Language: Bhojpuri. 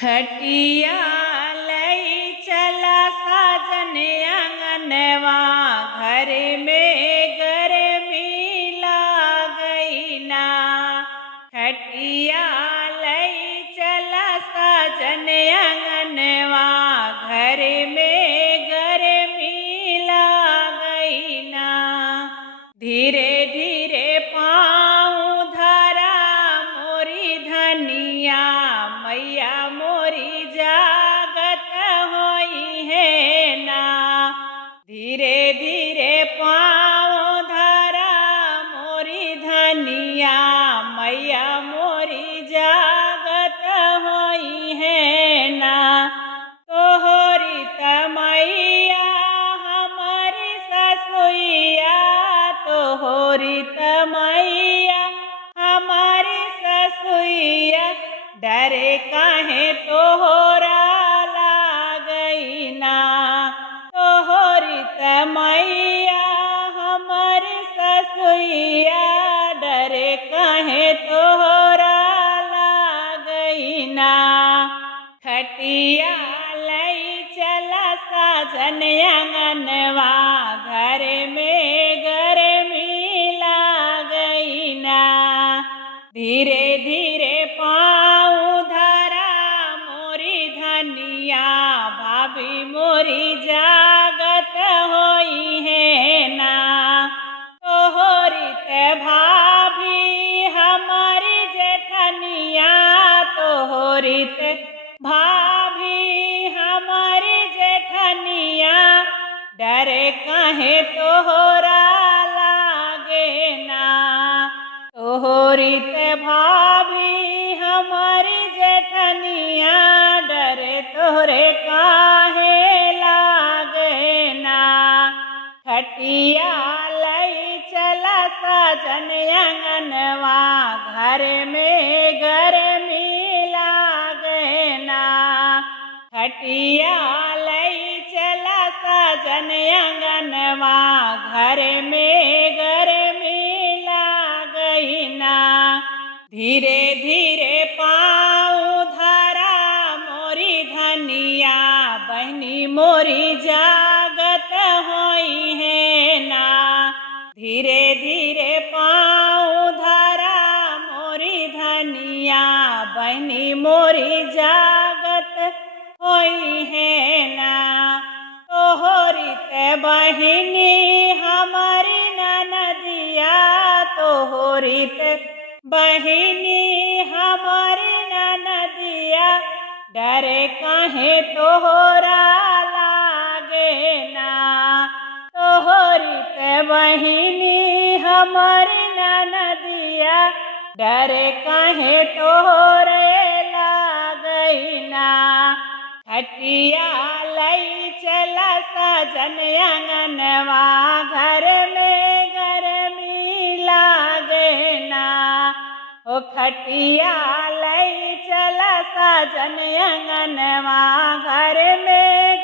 खटिया लई चला साजन अंगनवा, घर में गर्मी लागई ना। खटिया लई चला साजन अंगनवा, घर में गर्मी लागई ना। धीरे धीरे पाँव धरा मोरी धनिया, मैया मोरी जागत होई है ना। धीरे धीरे पाँव धरा मोरी धनिया, मैया मोरी जागत होई है ना। तोहरी तमैया हमारी ससुइया, तोहरी तमैया हमारी ससुइया, डरे काहे तोहरा लागई ना। तोहरी तमैया हमारी ससुइया, डरे काहे तोहरा लागई ना। खटिया लई चला साजन अंगनवा, घर में गर्मी लागई ना। धीरे धीरे पाँव धरा मोरी धनिया, भाभी मोरी जागत होई है ना। तोहरी ते भाभी हमारी जेठनिया, तोहरी ते भाभी हमारी जेठनिया, डरे काहे तोहरा लागे ना। तोहरी ते भाभी हमारी जेठनिया, डरे तोहरे काहे लागे ना। खटिया लई चला साजन अंगनवा, घर में गर्मी लागे ना। खटिया लई चला साजन अंगनवा, घर में गर्मी लागई ना। धीरे धीरे पाँव धरा मोरी धनिया, बहनी मोरी जागत होई है ना। धीरे धीरे पाँव धरा मोरी धनिया, बहनी मोरी जागत होई है ना। तोहरी ते बहिनी हमारी ननदिया, तोहरी ते बहिनी हमारी ननदिया, डरे काहे तोहरा लागे ना। तोहरी ते बहिनी हमारी ननदिया, डरे काहे तोहरे लागई ना। खटिया लई चला साजन अंगनवा, घर में गर्मी लागे ना। ओ खटिया लई चला साजन अंगनवा, घर में